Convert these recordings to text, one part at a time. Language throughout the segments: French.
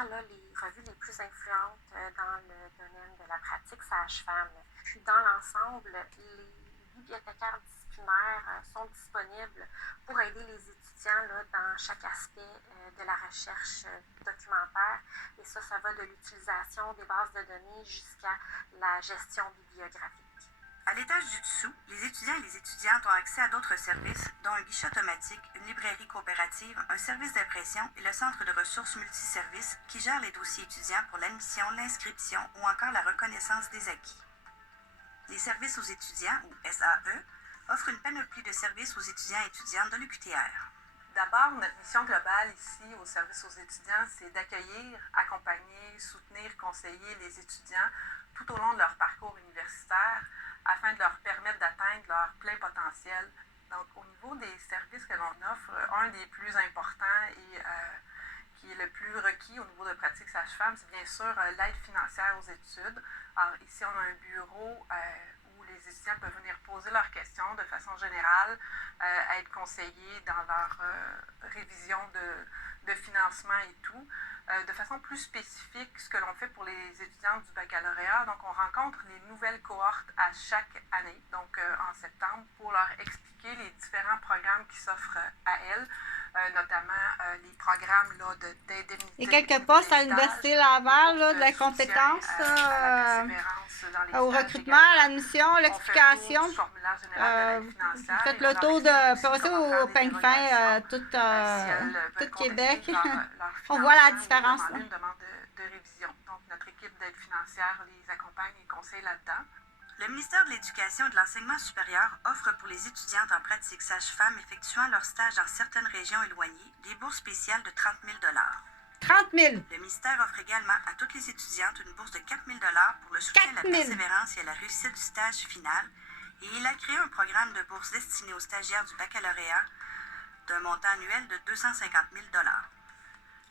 vraiment là, les revues les plus influentes dans le domaine de la pratique sage-femme. Puis dans l'ensemble, les bibliothécaires disciplinaires sont disponibles pour aider les étudiants là, dans chaque aspect de la recherche documentaire. Et ça va de l'utilisation des bases de données jusqu'à la gestion bibliographique. À l'étage du dessous, les étudiants et les étudiantes ont accès à d'autres services, dont un guichet automatique, une librairie coopérative, un service d'impression et le centre de ressources multiservices qui gère les dossiers étudiants pour l'admission, l'inscription ou encore la reconnaissance des acquis. Les services aux étudiants, ou SAE, offrent une panoplie de services aux étudiants et étudiantes de l'UQTR. D'abord, notre mission globale ici au service aux étudiants, c'est d'accueillir, accompagner, soutenir, conseiller les étudiants tout au long de leur parcours universitaire afin de leur permettre d'atteindre leur plein potentiel. Donc, au niveau des services que l'on offre, un des plus importants et qui est le plus requis au niveau de pratique sage-femme, c'est bien sûr l'aide financière aux études. Alors, ici, on a un bureau où les étudiants peuvent venir poser leurs questions de façon générale, être conseillés dans leur révision de financement et tout. De façon plus spécifique, ce que l'on fait pour les étudiants du baccalauréat, donc on rencontre les nouvelles cohortes à chaque année, donc en septembre, pour leur expliquer les différents programmes qui s'offrent à elles, notamment les programmes là, d'indemnité. Et quelques postes à l'Université Laval, là, de la compétence, au recrutement, à l'admission, l'explication. Faites le tour de passer au peigne fin, tout Québec. On voit la différence. Une demande de révision. Donc, notre équipe d'aide financière les accompagne et conseille là-dedans. Le ministère de l'Éducation et de l'Enseignement supérieur offre pour les étudiantes en pratique sage-femme effectuant leur stage dans certaines régions éloignées des bourses spéciales de 30 000 30 000 Le ministère offre également à toutes les étudiantes une bourse de 4 000 pour le soutien à la persévérance et à la réussite du stage final. Et il a créé un programme de bourse destiné aux stagiaires du baccalauréat d'un montant annuel de 250 000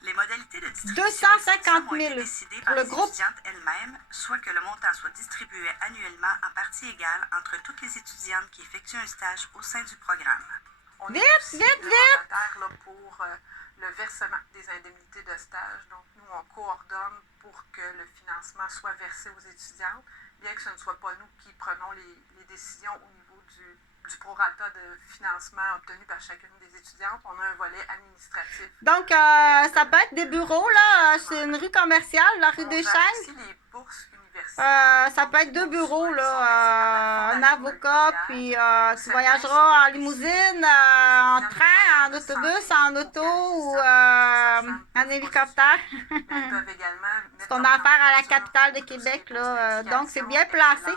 Les modalités de distribution 250 000 ont été décidées par les étudiantes elles-mêmes, soit que le montant soit distribué annuellement en partie égale entre toutes les étudiantes qui effectuent un stage au sein du programme. On est aussi mandataire là, pour le versement des indemnités de stage. Donc, nous, on coordonne pour que le financement soit versé aux étudiantes, bien que ce ne soit pas nous qui prenons les décisions au niveau du prorata de financement obtenu par chacune des étudiantes. On a un volet administratif. Donc, ça peut être des bureaux, là, c'est une rue commerciale, la rue des Chênes. Aussi les bourses universitaires. Ça peut être deux bureaux, là, un avocat, puis tu voyageras en limousine, en train, en autobus, en auto ou en hélicoptère. Parce qu'on a affaire à la capitale de Québec, là, donc c'est bien placé.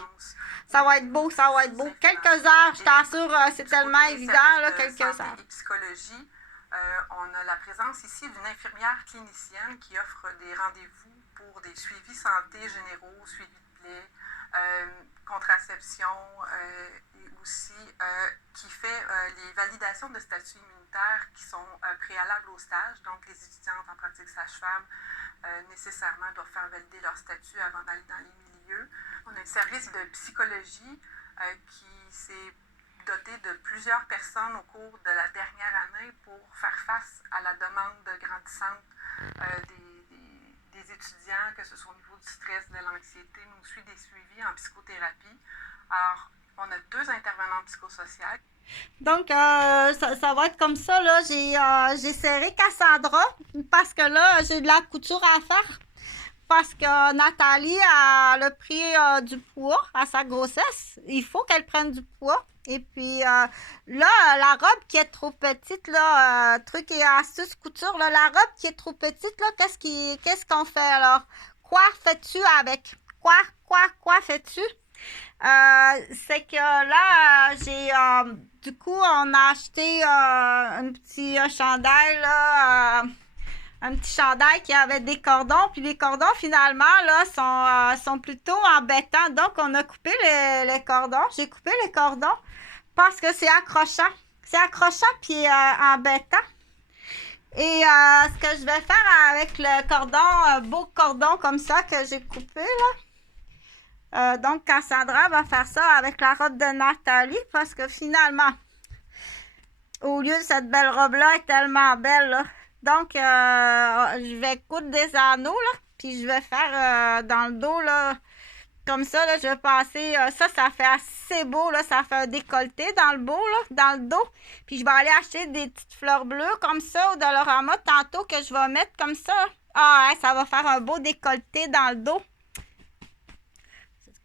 Ça va être beau, ça va être beau. Quelques heures, je t'assure, c'est tellement évident, là, quelques heures. Et psychologie, on a la présence ici d'une infirmière clinicienne qui offre des rendez-vous pour des suivis santé généraux, suivi de plaies, contraception et aussi qui fait les validations de statut immunitaire qui sont préalables au stage. Donc, les étudiantes en pratique sage-femme nécessairement doivent faire valider leur statut avant d'aller dans les milieux. On a un service de psychologie qui s'est doté de plusieurs personnes au cours de la dernière année pour faire face à la demande grandissante des étudiants, que ce soit au niveau du stress, de l'anxiété, mais aussi des suivis en psychothérapie. Alors, on a 2 intervenants psychosociales. Donc, ça va être comme ça, là. J'ai serré Cassandra parce que là, j'ai de la couture à faire. Parce que Nathalie a pris du poids à sa grossesse. Il faut qu'elle prenne du poids. Et puis, là, la robe qui est trop petite, là, truc et astuce couture, là, la robe qui est trop petite, là, qu'est-ce qu'on fait alors? Quoi fais-tu avec? Quoi fais-tu? C'est que là, du coup, on a acheté un petit chandail, là, un petit chandail qui avait des cordons, puis les cordons, finalement, là, sont plutôt embêtants. Donc, on a coupé les cordons. J'ai coupé les cordons parce que c'est accrochant. C'est accrochant, puis embêtant. Et ce que je vais faire avec le cordon, un beau cordon comme ça que j'ai coupé, là. Donc, Cassandra va faire ça avec la robe de Nathalie parce que finalement, au lieu de cette belle robe-là, elle est tellement belle, là. Donc, je vais coudre des anneaux, là, puis je vais faire dans le dos, là, comme ça, là, je vais passer, ça fait assez beau, là, ça fait un décolleté dans le beau, là, dans le dos. Puis je vais aller acheter des petites fleurs bleues comme ça au Dollarama tantôt que je vais mettre comme ça. Ah, hein, ça va faire un beau décolleté dans le dos.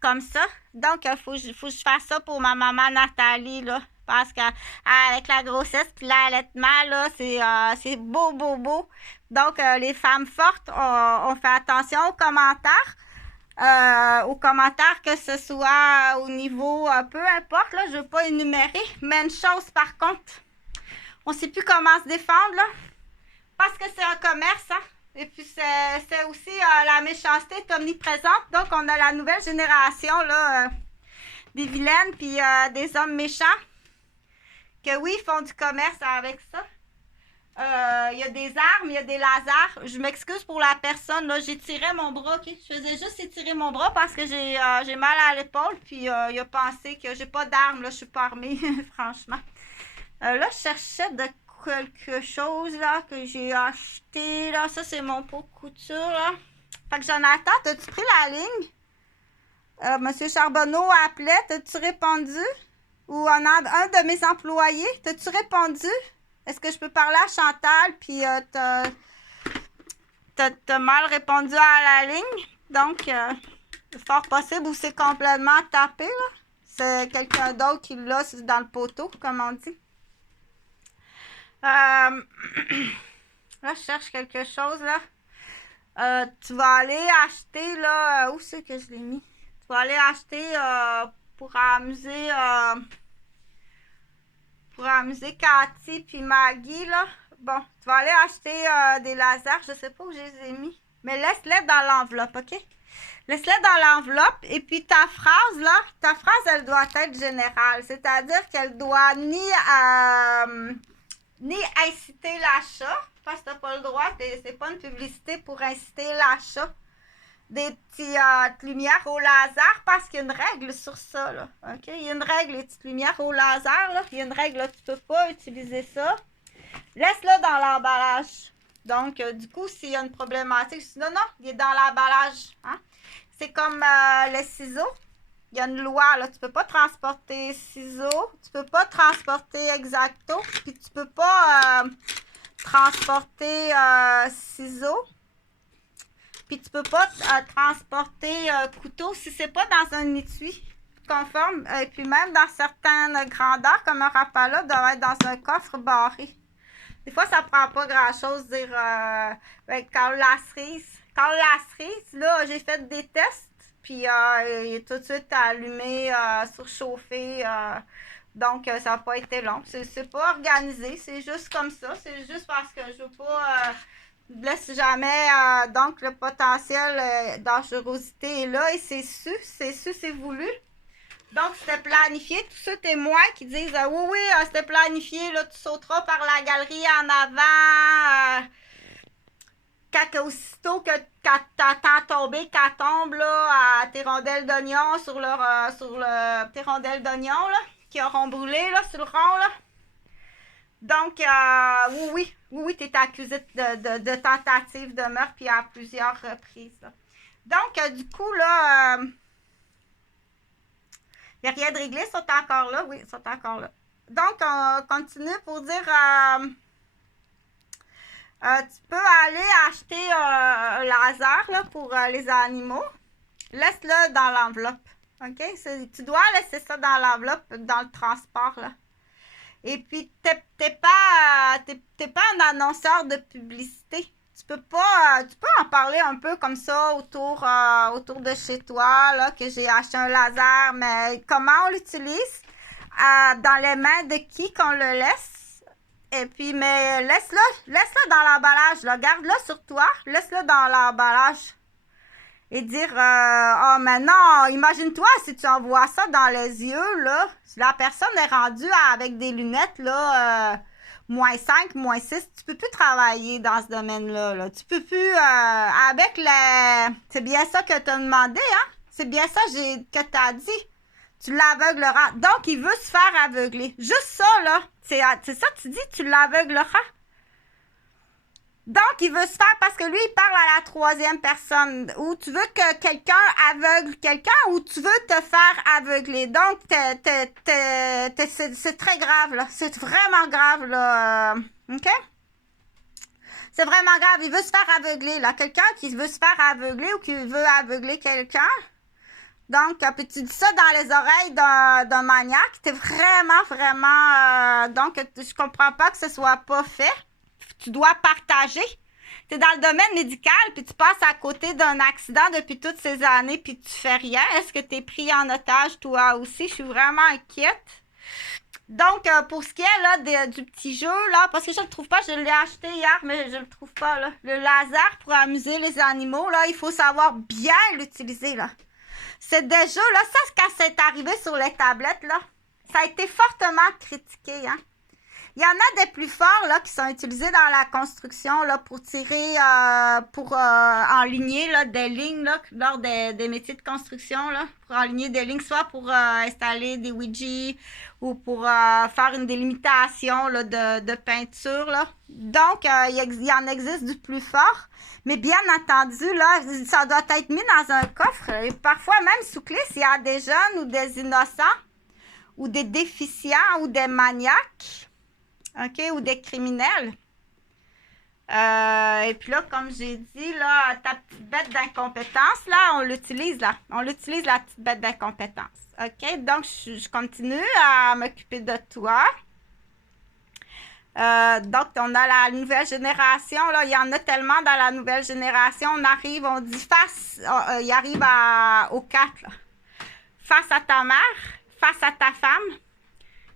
Comme ça. Donc, il faut que je fasse ça pour ma maman Nathalie, là. Parce qu'avec la grossesse puis l'allaitement, là, c'est beau, beau, beau. Donc, les femmes fortes, on fait attention aux commentaires. Que ce soit au niveau, peu importe, là, je ne veux pas énumérer. Mais une chose, par contre, on ne sait plus comment se défendre, là. Parce que c'est un commerce, hein. Et puis, c'est aussi la méchanceté est omniprésente. Donc, on a la nouvelle génération, là, des vilaines puis des hommes méchants. Que oui, ils font du commerce avec ça. Il y a des armes, il y a des lasers. Je m'excuse pour la personne, là. J'ai tiré mon bras, OK? Je faisais juste étirer mon bras parce que j'ai mal à l'épaule. Puis, il a pensé que j'ai pas d'armes, là. Je suis pas armée, franchement. Là, je cherchais de quelque chose, là, que j'ai acheté, là. Ça, c'est mon pot de couture, là. Fait que Jonathan, t'as-tu pris la ligne? Monsieur Charbonneau appelait. T'as-tu répondu? Ou un de mes employés? T'as-tu répondu? Est-ce que je peux parler à Chantal? Puis t'as mal répondu à la ligne. Donc, c'est fort possible ou c'est complètement tapé, là. C'est quelqu'un d'autre qui l'a dans le poteau, comme on dit. Là, je cherche quelque chose, là. Tu vas aller acheter, là... où c'est que je l'ai mis? Tu vas aller acheter pour amuser Cathy puis Maggie, là. Bon, tu vas aller acheter des lasers. Je sais pas où je les ai mis. Mais laisse-les dans l'enveloppe, OK? Laisse-les dans l'enveloppe. Et puis ta phrase, là, elle doit être générale. C'est-à-dire qu'elle doit ni inciter l'achat, parce que tu n'as pas le droit, c'est pas une publicité pour inciter l'achat des petites lumières au laser, parce qu'il y a une règle sur ça, là. OK? Il y a une règle, les petites lumières au laser, là. Il y a une règle, là, tu peux pas utiliser ça. Laisse-le dans l'emballage. Donc, du coup, s'il y a une problématique, je dis non, il est dans l'emballage. Hein? C'est comme les ciseaux. Il y a une loi, là. Tu peux pas transporter ciseaux, tu peux pas transporter X-Acto, puis tu peux pas transporter ciseaux, puis tu peux pas transporter couteau si c'est pas dans un étui conforme. Et puis même dans certaines grandeurs, comme un Rapala, doit être dans un coffre barré. Des fois, ça prend pas grand-chose de dire Carl Lasseries, là, j'ai fait des tests. Puis, il est tout de suite allumé, surchauffé. Donc, ça n'a pas été long. C'est pas organisé. C'est juste comme ça. C'est juste parce que je veux pas... laisse jamais... donc, le potentiel dangerosité est là. Et c'est su, c'est voulu. Donc, c'était planifié. Tous ceux témoins qui disent oui, c'était planifié. Là, tu sauteras par la galerie en avant... aussitôt que t'attends tomber, qu'elle tombe là, à tes rondelles d'oignon sur tes rondelles d'oignon là, qui auront brûlé là, sur le rond là. Donc, oui, tu es accusé de tentative de meurtre puis à plusieurs reprises. Là. Donc, du coup, là, il n'y a rien de réglé, ils sont encore là. Oui, ils sont encore là. Donc, on continue pour dire... tu peux aller acheter un laser là, pour les animaux. Laisse-le dans l'enveloppe. OK? Tu dois laisser ça dans l'enveloppe, dans le transport. Là. Et puis, t'es pas un annonceur de publicité. Tu peux en parler un peu comme ça autour de chez toi, là, que j'ai acheté un laser, mais comment on l'utilise? Dans les mains de qui qu'on le laisse? Et puis, mais laisse-le dans l'emballage, là. Garde-le sur toi, laisse-le dans l'emballage. Et dire, mais non, imagine-toi si tu envoies ça dans les yeux, là. Si la personne est rendue avec des lunettes, là, -5, -6, tu peux plus travailler dans ce domaine-là, là. Tu peux plus, avec les... C'est bien ça que tu as demandé, hein? C'est bien ça que tu as dit. Tu l'aveugleras. Donc, il veut se faire aveugler. Juste ça, là. C'est ça que tu dis, tu l'aveugleras. Donc, il veut se faire, parce que lui, il parle à la troisième personne, ou tu veux que quelqu'un aveugle quelqu'un, ou tu veux te faire aveugler. Donc, c'est très grave, là. C'est vraiment grave, là. OK? C'est vraiment grave. Il veut se faire aveugler, là. Quelqu'un qui veut se faire aveugler ou qui veut aveugler quelqu'un. Donc, puis tu dis ça dans les oreilles d'un maniaque. T'es vraiment... donc, je comprends pas que ce soit pas fait. Tu dois partager. Tu es dans le domaine médical, puis tu passes à côté d'un accident depuis toutes ces années, puis tu fais rien. Est-ce que tu es pris en otage, toi aussi? Je suis vraiment inquiète. Donc, pour ce qui est là, du petit jeu, là, parce que je ne le trouve pas, je l'ai acheté hier, mais je ne le trouve pas. Là. Le laser pour amuser les animaux, là, il faut savoir bien l'utiliser. Là. C'est des jeux, là, ça, quand c'est arrivé sur les tablettes, là, ça a été fortement critiqué, hein. Il y en a des plus forts là, qui sont utilisés dans la construction là, pour tirer, pour enligner là, des lignes là, lors des métiers de construction, là, pour enligner des lignes, soit pour installer des Ouija ou pour faire une délimitation là, de peinture. Là. Donc, il y en existe du plus fort. Mais bien entendu, là, ça doit être mis dans un coffre. Et parfois, même sous clé, s'il y a des jeunes ou des innocents ou des déficients ou des maniaques. OK, ou des criminels. Et puis là, comme j'ai dit, là, ta petite bête d'incompétence, là, on l'utilise, là. On l'utilise, la petite bête d'incompétence. OK, donc je continue à m'occuper de toi. Donc, on a la nouvelle génération, là. Il y en a tellement dans la nouvelle génération. On arrive, on dit face, il arrive au 4, là. Face à ta mère, face à ta femme,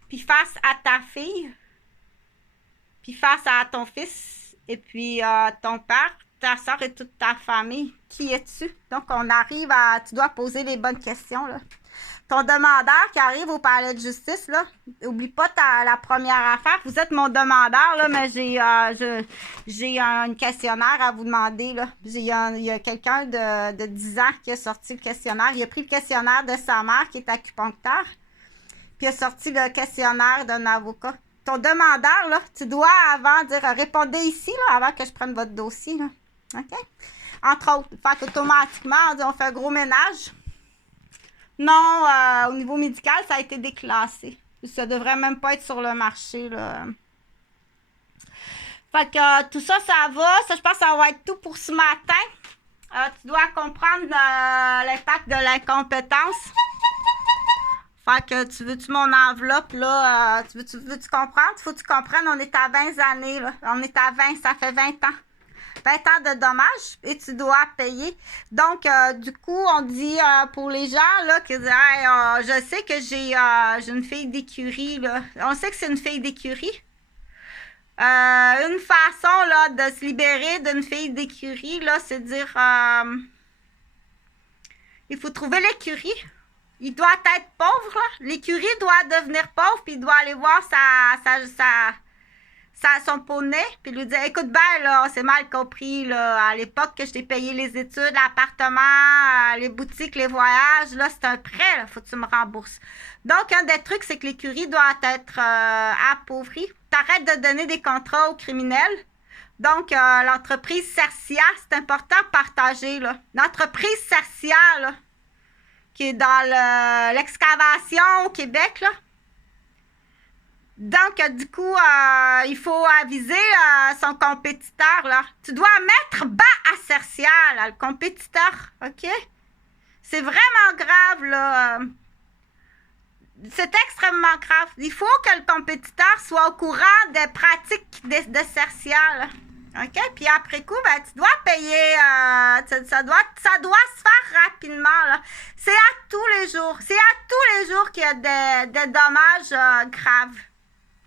puis face à ta fille. Puis face à ton fils, et puis ton père, ta soeur et toute ta famille, qui es-tu? Donc, on arrive à... Tu dois poser les bonnes questions, là. Ton demandeur qui arrive au palais de justice, là, n'oublie pas la première affaire. Vous êtes mon demandeur, là, mais j'ai un questionnaire à vous demander, là. Il y a quelqu'un de 10 ans qui a sorti le questionnaire. Il a pris le questionnaire de sa mère, qui est acupuncteur, puis il a sorti le questionnaire d'un avocat. Ton demandeur, là, tu dois avant dire répondez ici, là, avant que je prenne votre dossier. Là. OK? Entre autres, fait qu'automatiquement, on fait un gros ménage. Non, au niveau médical, ça a été déclassé. Ça devrait même pas être sur le marché. Là. Fait que tout ça, ça va. Ça, je pense que ça va être tout pour ce matin. Tu dois comprendre l'impact de l'incompétence. Fait que tu veux-tu mon enveloppe, là? Tu veux-tu comprendre? Faut que tu comprennes, on est à 20 années, là. On est à 20, ça fait 20 ans. 20 ans de dommages et tu dois payer. Donc, du coup, on dit pour les gens, là, que je sais que j'ai une fille d'écurie, là. On sait que c'est une fille d'écurie. Une façon, là, de se libérer d'une fille d'écurie, là, c'est de dire... il faut trouver l'écurie. Il doit être pauvre, là. L'écurie doit devenir pauvre, puis il doit aller voir son poney, puis lui dire, écoute bien, là, c'est mal compris, là, à l'époque que je t'ai payé les études, l'appartement, les boutiques, les voyages, là, c'est un prêt, là, faut que tu me rembourses. Donc, un des trucs, c'est que l'écurie doit être appauvrie. T'arrêtes de donner des contrats aux criminels. Donc, l'entreprise Cercia, c'est important de partager, là. L'entreprise Cercia, là, qui est dans l'excavation au Québec, là. Donc, du coup, il faut aviser son compétiteur, là. Tu dois mettre bas à Cercia, là, le compétiteur, OK? C'est vraiment grave, là. C'est extrêmement grave. Il faut que le compétiteur soit au courant des pratiques de Cercia, là. OK? Puis après coup, ben, tu dois payer. Ça doit se faire rapidement, là. C'est à tous les jours. C'est à tous les jours qu'il y a des dommages graves.